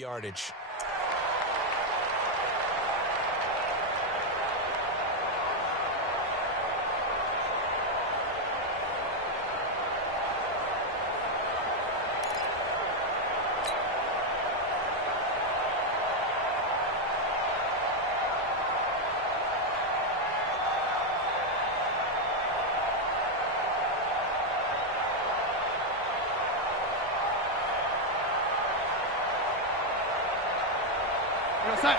yardage. Set.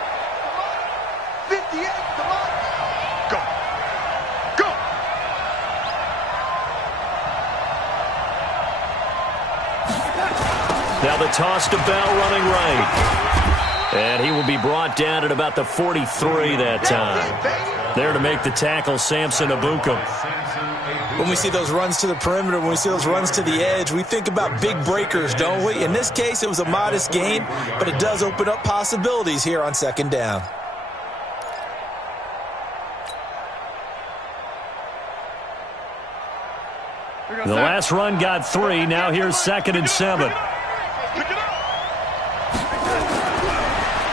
58, come on. Go. Go. Now the toss to Bell running right. And he will be brought down at about the 43 that time. There to make the tackle, Samson Ebukam. When we see those runs to the perimeter, when we see those runs to the edge, we think about big breakers, don't we? In this case, it was a modest gain, but it does open up possibilities here on second down. The last run got 3. Now here's 2nd and 7.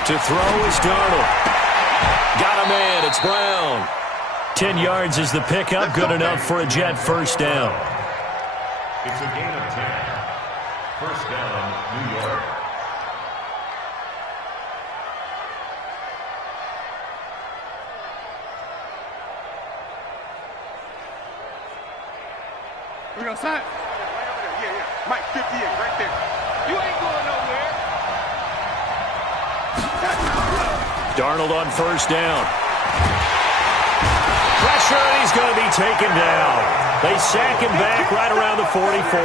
To throw is Darnold. Got a man. It's Brown. 10 yards is the pickup. Good enough for a Jet first down. It's a gain of 10. First down, New York. We're going to sign. Yeah. Mike, 58, right there. You ain't going nowhere. Darnold on first down. Pressure, and he's going to be taken down. They sack him back right around the 44.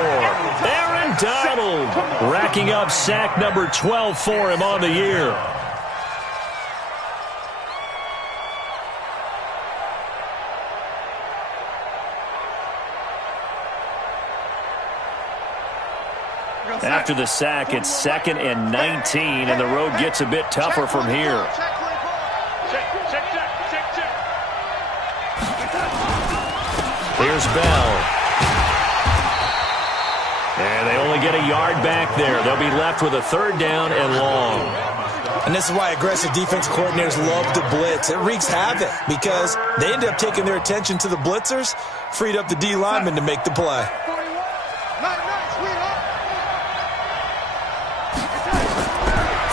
Aaron Donald racking up sack number 12 for him on the year. After the sack, it's 2nd and 19, and the road gets a bit tougher from here. Here's Bell. And they only get a yard back there. They'll be left with a 3rd down and long. And this is why aggressive defense coordinators love to blitz. It wreaks havoc because they end up taking their attention to the blitzers, freed up the D lineman to make the play.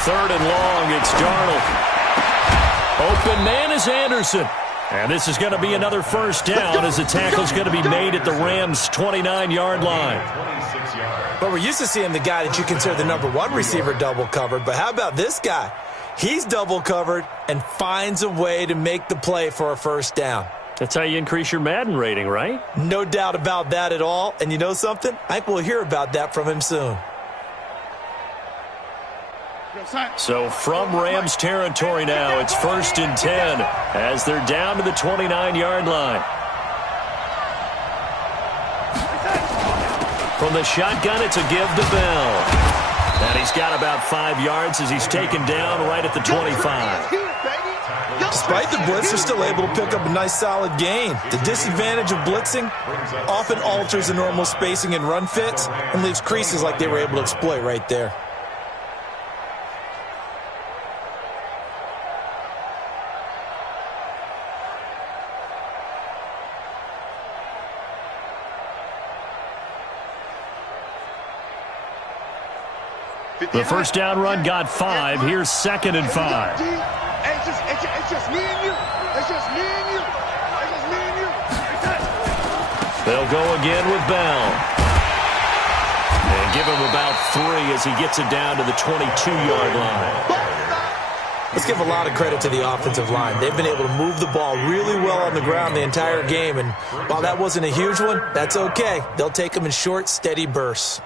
3rd and long, it's Darnold. Open man is Anderson. And this is going to be another first down as the tackle's going to be made at the Rams' 29-yard line. But we're used to seeing the guy that you consider the number 1 receiver double covered. But how about this guy? He's double covered and finds a way to make the play for a first down. That's how you increase your Madden rating, right? No doubt about that at all. And you know something? I think we'll hear about that from him soon. So from Rams territory now, it's 1st and 10 as they're down to the 29-yard line. From the shotgun, it's a give to Bell. And he's got about 5 yards as he's taken down right at the 25. Despite the blitz, they're still able to pick up a nice solid gain. The disadvantage of blitzing often alters the normal spacing and run fits and leaves creases like they were able to exploit right there. The first down run got 5. Here's 2nd and 5. It's just me and you. It's just me and you. It's just me and you. They'll go again with Bell. And give him about 3 as he gets it down to the 22-yard line. Let's give a lot of credit to the offensive line. They've been able to move the ball really well on the ground the entire game. And while that wasn't a huge one, that's okay. They'll take them in short, steady bursts.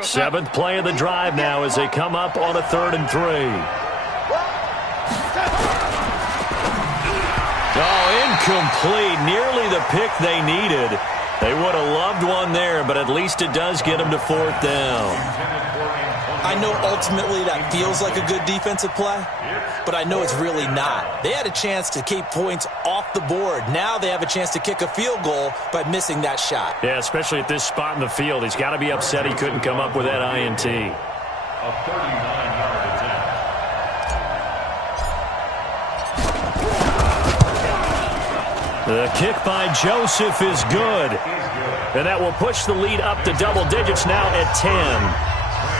Seventh play of the drive now as they come up on a 3rd and 3. Oh, incomplete. Nearly the pick they needed. They would have loved one there, but at least it does get them to 4th down. I I know ultimately that feels like a good defensive play, but I know it's really not. They had a chance to keep points off the board. Now they have a chance to kick a field goal by missing that shot. Yeah, especially at this spot in the field. He's got to be upset he couldn't come up with that INT. A 39-yard attempt. The kick by Joseph is good. And that will push the lead up to double digits now at 10.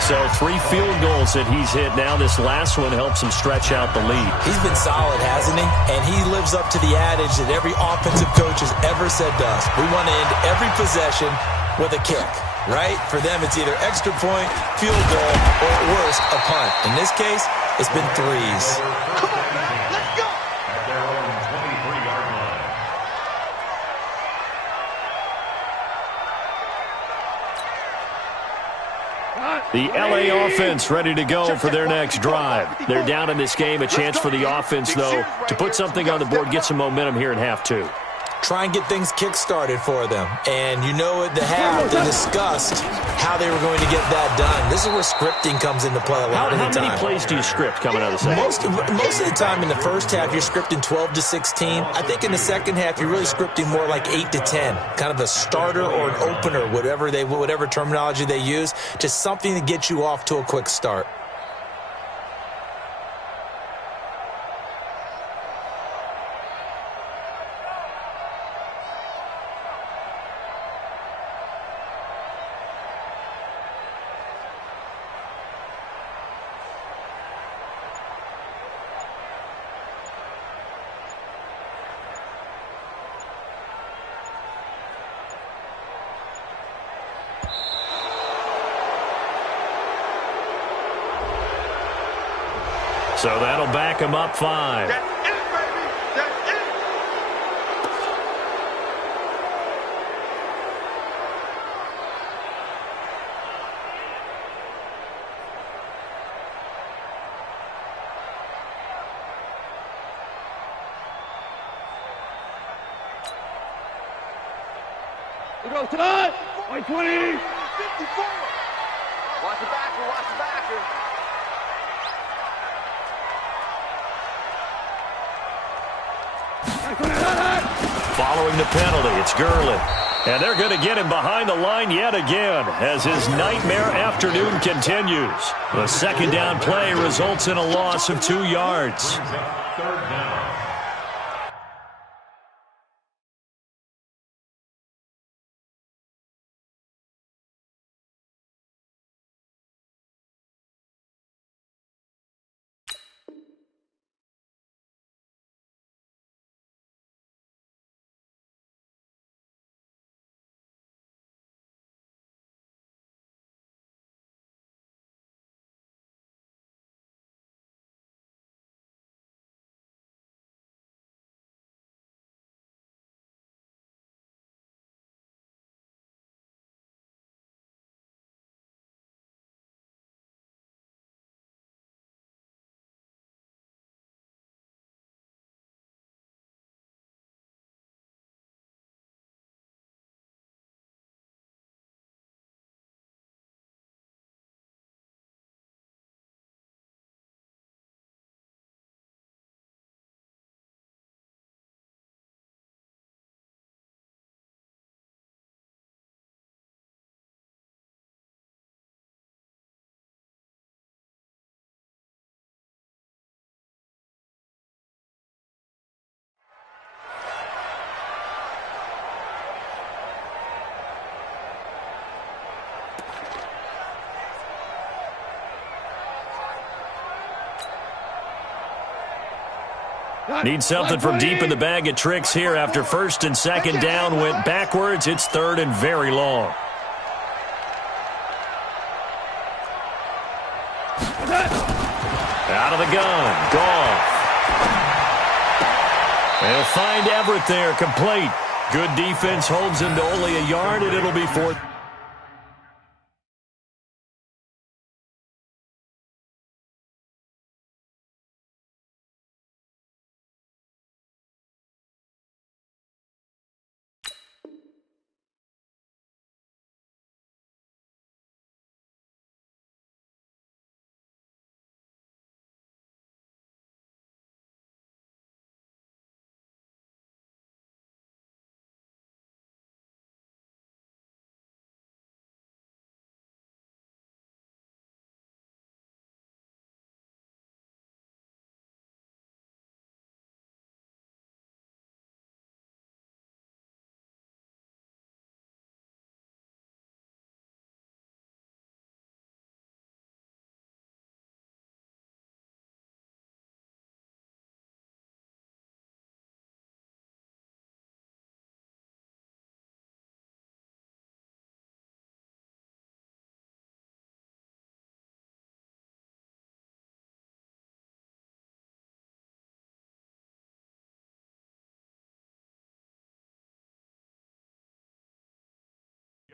So 3 field goals that he's hit now. This last one helps him stretch out the lead. He's been solid, hasn't he? And he lives up to the adage that every offensive coach has ever said to us. We want to end every possession with a kick, right? For them, it's either extra point, field goal, or at worst, a punt. In this case, it's been 3s. Come on, man. Let's go. At their own 23-yard line. The LA offense ready to go for their next drive. They're down in this game. A chance for the offense, though, to put something on the board, get some momentum here in half 2. Try and get things kick-started for them. And you know at the half, they discussed how they were going to get that done. This is where scripting comes into play a lot of the time. How many plays do you script coming out of the second? Most of the time in the first half, you're scripting 12 to 16. I think in the second half, you're really scripting more like 8 to 10. Kind of a starter or an opener, whatever terminology they use. Just something to get you off to a quick start. So that'll back him up 5. That's it, baby. That's it. We go, Todd! 120! 54. Watch the backer. Watch the backer. Following the penalty, it's Gurley. And they're going to get him behind the line yet again as his nightmare afternoon continues. The second down play results in a loss of 2 yards. Brings up 3rd down. Need something from deep in the bag of tricks here after first and second down went backwards. It's 3rd and very long. Out of the gun. Goff. They'll find Everett there, complete. Good defense holds him to only a yard, and it'll be 4th.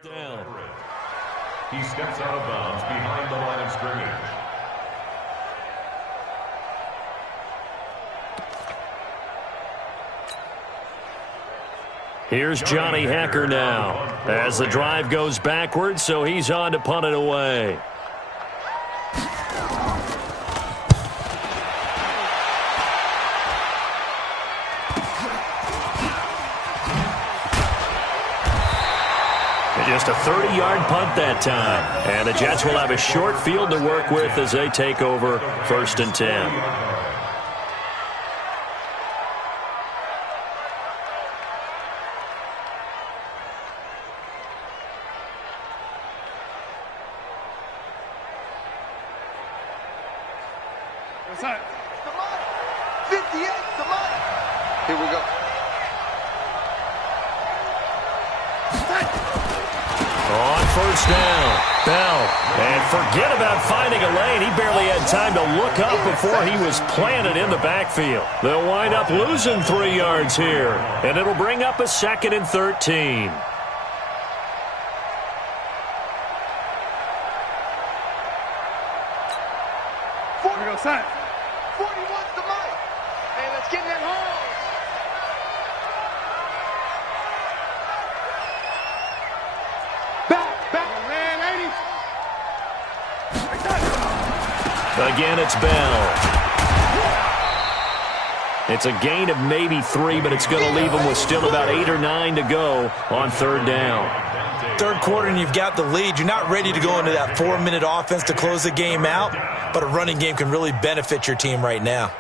Down. He steps out of bounds behind the line of scrimmage. Here's Johnny Hacker now as the drive goes backwards, so he's on to punt it away. Just a 30-yard punt that time. And the Jets will have a short field to work with as they take over 1st and 10. What's that? 58, come on. Here we go. On 1st down, Bell. And forget about finding a lane. He barely had time to look up before he was planted in the backfield. They'll wind up losing 3 yards here. And it'll bring up a 2nd and 13. Here we go, set. 41's the mic. Hey, let's get in that hole. Again, it's Bell. It's a gain of maybe 3, but it's going to leave them with still about 8 or 9 to go on 3rd down. 3rd quarter and you've got the lead. You're not ready to go into that 4-minute offense to close the game out, but a running game can really benefit your team right now.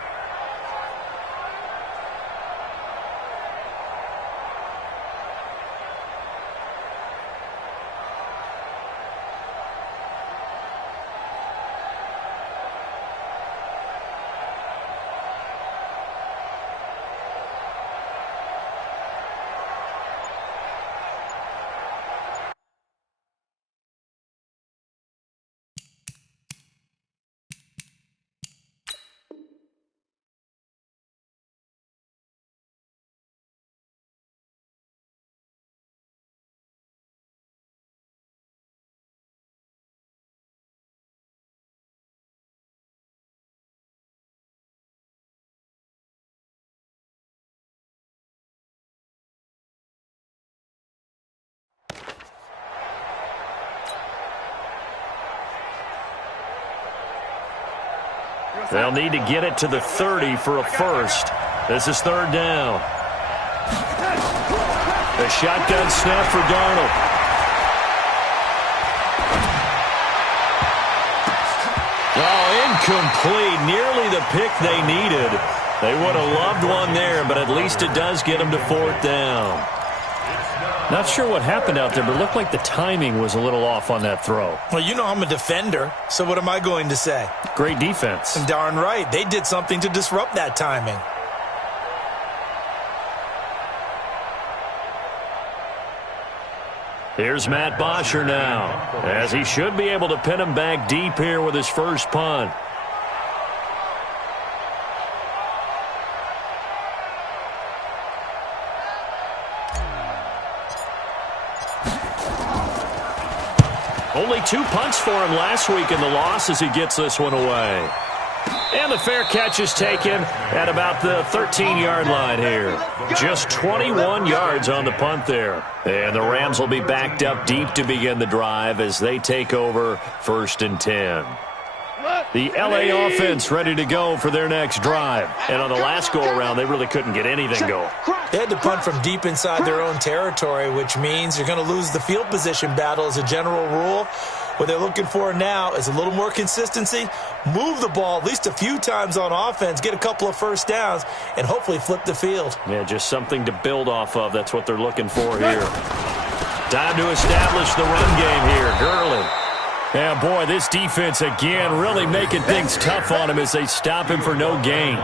They'll need to get it to the 30 for a first. This is 3rd down. The shotgun snap for Darnold. Oh, incomplete. Nearly the pick they needed. They would have loved one there, but at least it does get them to 4th down. Not sure what happened out there, but it looked like the timing was a little off on that throw. Well, you know I'm a defender, so what am I going to say? Great defense. And darn right, they did something to disrupt that timing. Here's Matt Bosher now, as he should be able to pin him back deep here with his first punt. Only 2 punts for him last week in the loss as he gets this one away. And the fair catch is taken at about the 13-yard line here. Just 21 yards on the punt there. And the Rams will be backed up deep to begin the drive as they take over 1st and 10. The LA offense ready to go for their next drive. And on the last go-around, they really couldn't get anything going. They had to punt from deep inside their own territory, which means you're going to lose the field position battle as a general rule. What they're looking for now is a little more consistency, move the ball at least a few times on offense, get a couple of first downs, and hopefully flip the field. Yeah, just something to build off of. That's what they're looking for here. Time to establish the run game here. Gurley. Yeah, boy, this defense again really making things tough on him as they stop him for no gain.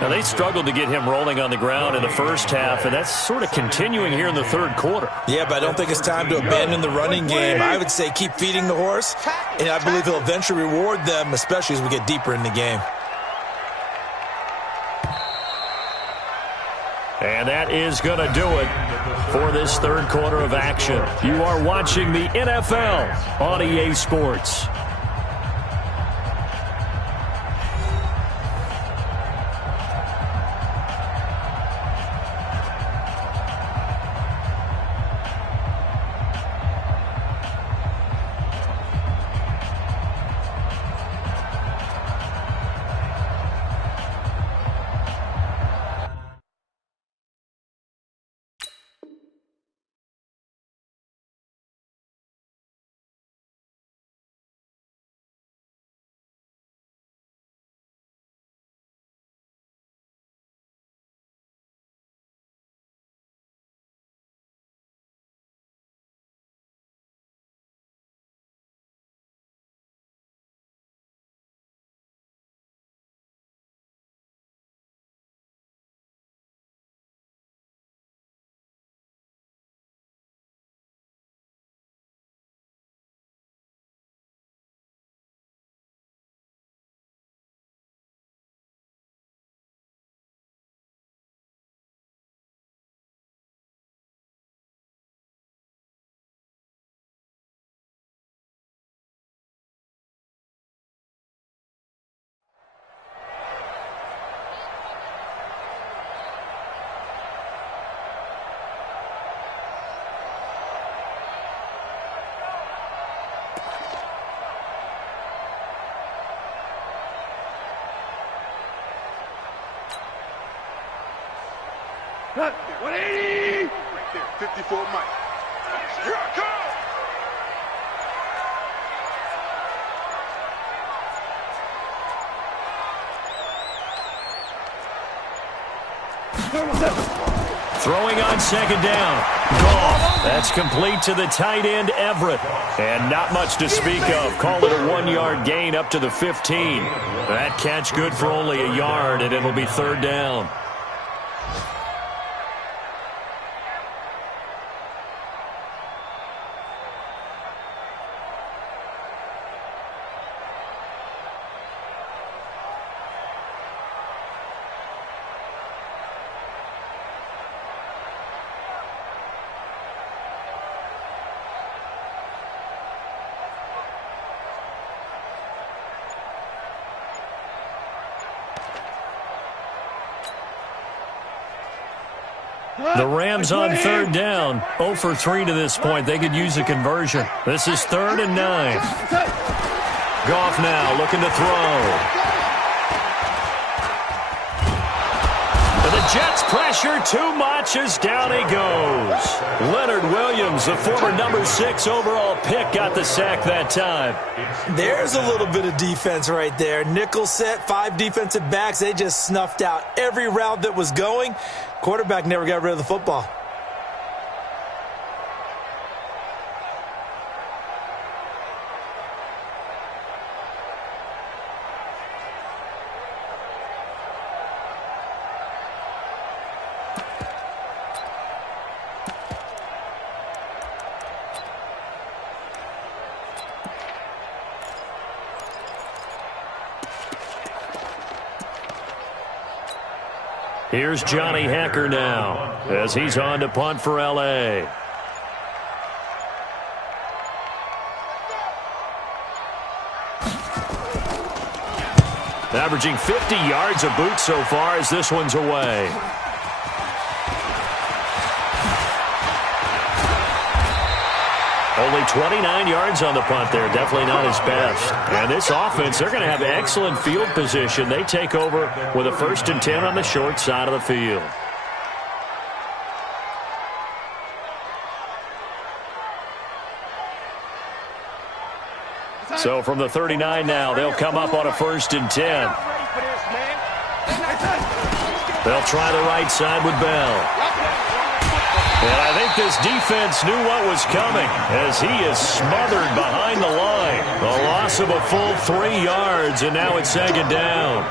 Now, they struggled to get him rolling on the ground in the first half, and that's sort of continuing here in the 3rd quarter. Yeah, but I don't think it's time to abandon the running game. I would say keep feeding the horse, and I believe he'll eventually reward them, especially as we get deeper in the game. And that is going to do it for this third quarter of action. You are watching the NFL on EA Sports. Cut. 180. Right there, 54 Mike. Here I come. Throwing on second down. Goff. That's complete to the tight end, Everett. And not much to speak of. Call it a 1-yard gain up to the 15. That catch good for only a yard, and it'll be third down. The Rams on third down, 0 for 3 to this point. They could use a conversion. This is 3rd and 9. Goff now looking to throw. And the Jets pressure too much as down he goes. Leonard Williams, the former number 6 overall pick, got the sack that time. There's a little bit of defense right there. Nickel set, 5 defensive backs. They just snuffed out every route that was going. Quarterback never got rid of the football. Here's Johnny Hecker now as he's on to punt for L.A. Averaging 50 yards a boot so far as this one's away. Only 29 yards on the punt there. Definitely not his best. And this offense, they're going to have excellent field position. They take over with a 1st and 10 on the short side of the field. So from the 39 now, they'll come up on a 1st and 10. They'll try the right side with Bell. And I think this defense knew what was coming as he is smothered behind the line. A loss of a full 3 yards, and now it's 2nd down.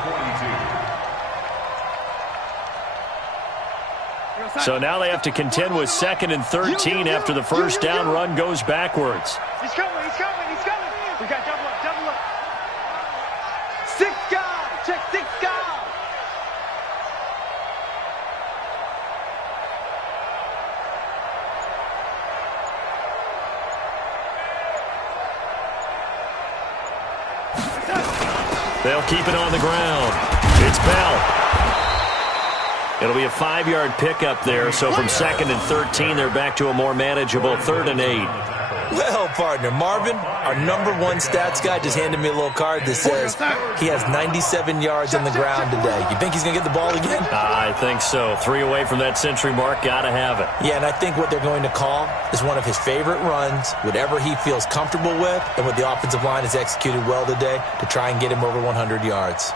So now they have to contend with 2nd and 13 after the 1st down run goes backwards. He's coming, he's coming, he's coming. We got double up, double up. 6 guys, check 6 guys. They'll keep it on the ground. It's Bell. It'll be a 5-yard pickup there, so from 2nd and 13, they're back to a more manageable 3rd and 8. Well, partner, Marvin, our #1 stats guy just handed me a little card that says he has 97 yards on the ground today. You think he's going to get the ball again? I think so. 3 away from that century mark. Got to have it. Yeah, and I think what they're going to call is one of his favorite runs, whatever he feels comfortable with, and what the offensive line has executed well today to try and get him over 100 yards.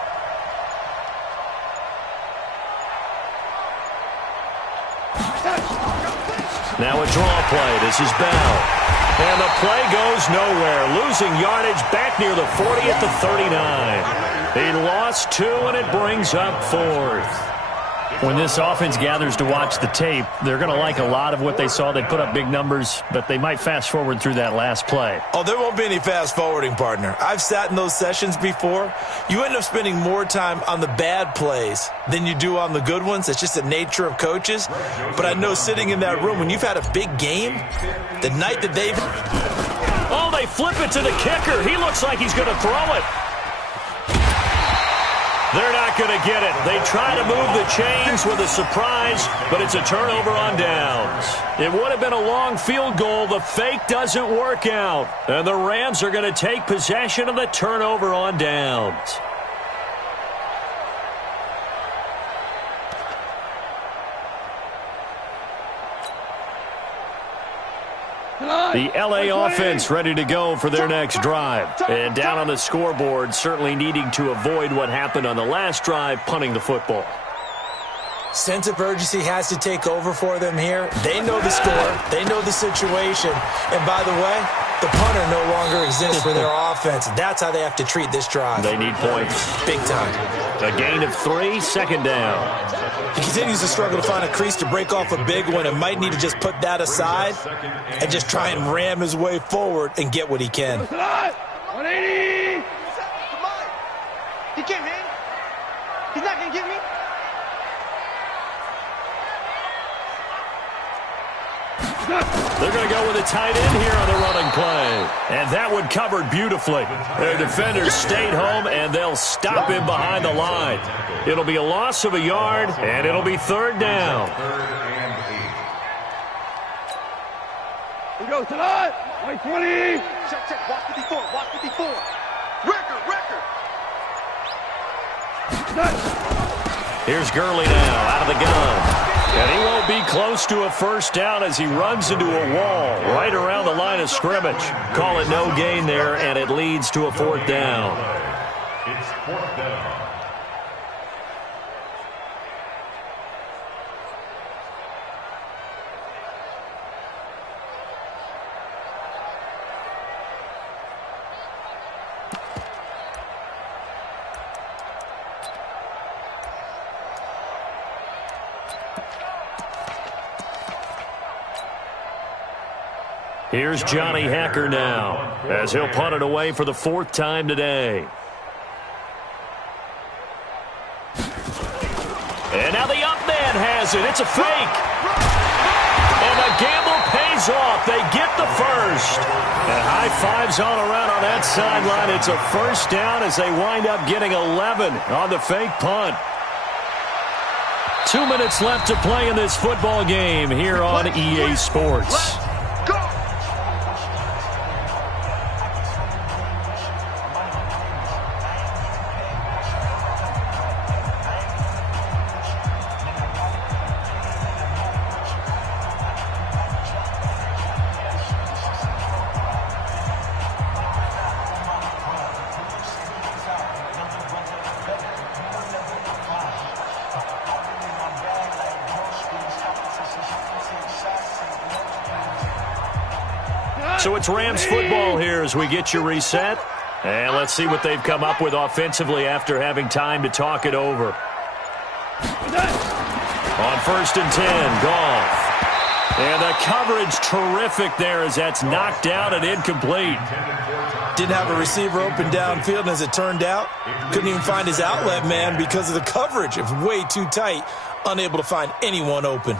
Now a draw play. This is Bell. And the play goes nowhere. Losing yardage back near the 40 at the 39. He lost 2, and it brings up 4th. When this offense gathers to watch the tape, they're going to like a lot of what they saw. They put up big numbers, but they might fast forward through that last play. Oh, there won't be any fast forwarding, partner. I've sat in those sessions before. You end up spending more time on the bad plays than you do on the good ones. It's just the nature of coaches. But I know sitting in that room, when you've had a big game, the night that they've... Oh, they flip it to the kicker. He looks like he's going to throw it. They're not going to get it. They try to move the chains with a surprise, but it's a turnover on downs. It would have been a long field goal. The fake doesn't work out. And the Rams are going to take possession of the turnover on downs. The L.A. offense ready to go for their next drive. And down on the scoreboard, certainly needing to avoid what happened on the last drive, punting the football. Sense of urgency has to take over for them here. They know the score. They know the situation. And by the way, the punter no longer exists for their offense. That's how they have to treat this drive. They need points. Big time. A gain of 3, 2nd down. He continues to struggle to find a crease to break off a big one and might need to just put that aside and just try and ram his way forward and get what he can. 180! He can't hang. He's not going to get me. They're going to go with a tight end here on the running play. And that one covered beautifully. Their defenders stayed home, and they'll stop him behind the line. It'll be a loss of a yard, and it'll be 3rd down. Here we go, tonight. 20. Check, check. Watch 54. Watch 54. Record. Here's Gurley now out of the gun. And he won't be close to a 1st down as he runs into a wall right around the line of scrimmage. Call it no gain there, and it leads to a 4th down. It's 4th down. Here's Johnny Hacker now as he'll punt it away for the 4th time today. And now the up man has it. It's a fake. And the gamble pays off. They get the 1st. And high fives all around on that sideline. It's a 1st down as they wind up getting 11 on the fake punt. 2 minutes left to play in this football game here on EA Sports. So it's Rams football here as we get you reset. And let's see what they've come up with offensively after having time to talk it over. On 1st and 10, Goff. And the coverage terrific there as that's knocked down and incomplete. Didn't have a receiver open downfield, and as it turned out, couldn't even find his outlet man because of the coverage. It was way too tight, unable to find anyone open.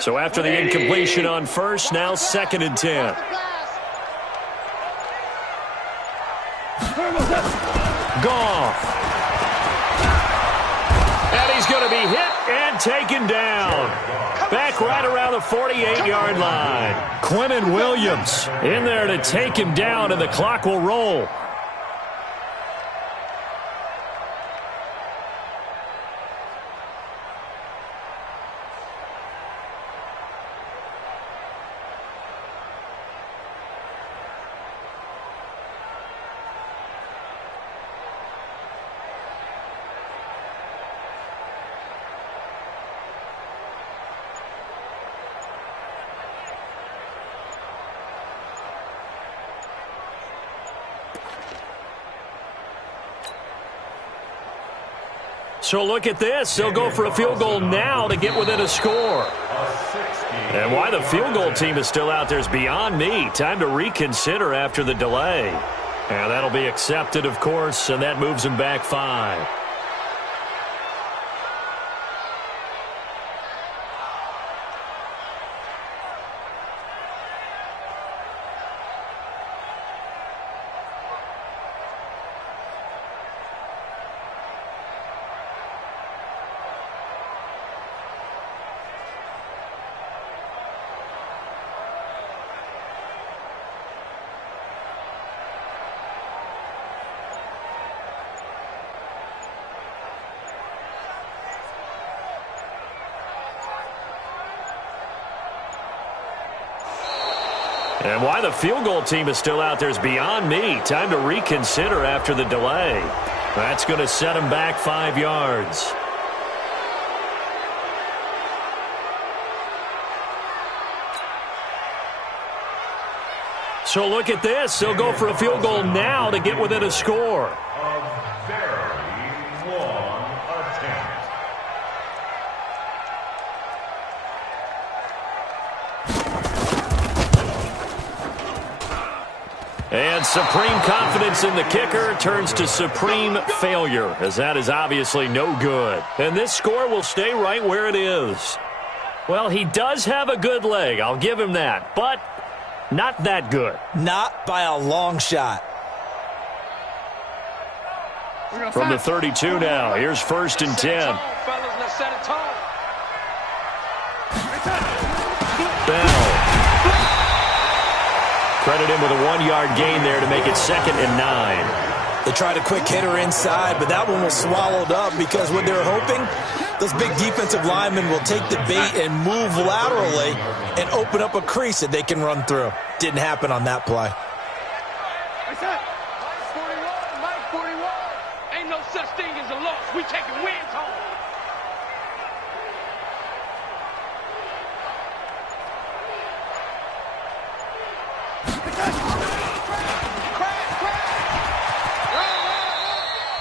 So after the incompletion on first, now 2nd and 10. Goff. And he's going to be hit and taken down. Back right around the 48-yard line. Quinnen Williams in there to take him down, and the clock will roll. So look at this. They'll go for a field goal now to get within a score. And why the field goal team is still out there is beyond me. Time to reconsider after the delay. And that'll be accepted, of course, and that moves them back 5. And why the field goal team is still out there is beyond me. Time to reconsider after the delay. That's going to set them back 5 yards. So look at this. They'll go for a field goal now to get within a score. A very long attempt. And supreme confidence in the kicker turns to supreme failure, as that is obviously no good. And this score will stay right where it is. Well, he does have a good leg, I'll give him that, but not that good. Not by a long shot. From the 32 now, here's 1st and 10. Bell. Credit him with a 1-yard gain there to make it 2nd and 9. They tried a quick hitter inside, but that one was swallowed up because what they're hoping, those big defensive linemen will take the bait and move laterally and open up a crease that they can run through. Didn't happen on that play. Mike 41. Ain't no such thing as a loss. We taking wins home.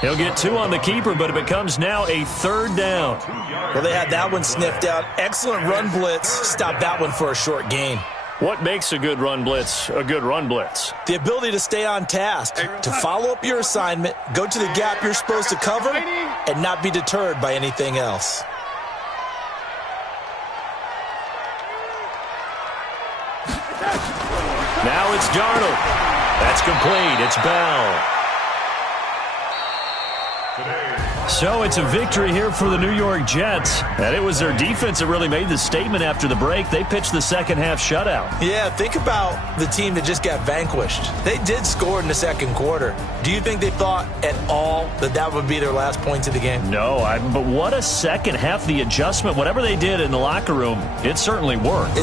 He'll get 2 on the keeper, but it becomes now a 3rd down. Well, they had that one sniffed out. Excellent run blitz. Stopped that one for a short gain. What makes a good run blitz a good run blitz? The ability to stay on task, to follow up your assignment, go to the gap you're supposed to cover, and not be deterred by anything else. Now it's Darnold. That's complete. It's Bell. So it's a victory here for the New York Jets. And it was their defense that really made the statement after the break. They pitched the second-half shutout. Yeah, think about the team that just got vanquished. They did score in the second quarter. Do you think they thought at all that that would be their last points of the game? No, but what a second half. The adjustment, whatever they did in the locker room, it certainly worked.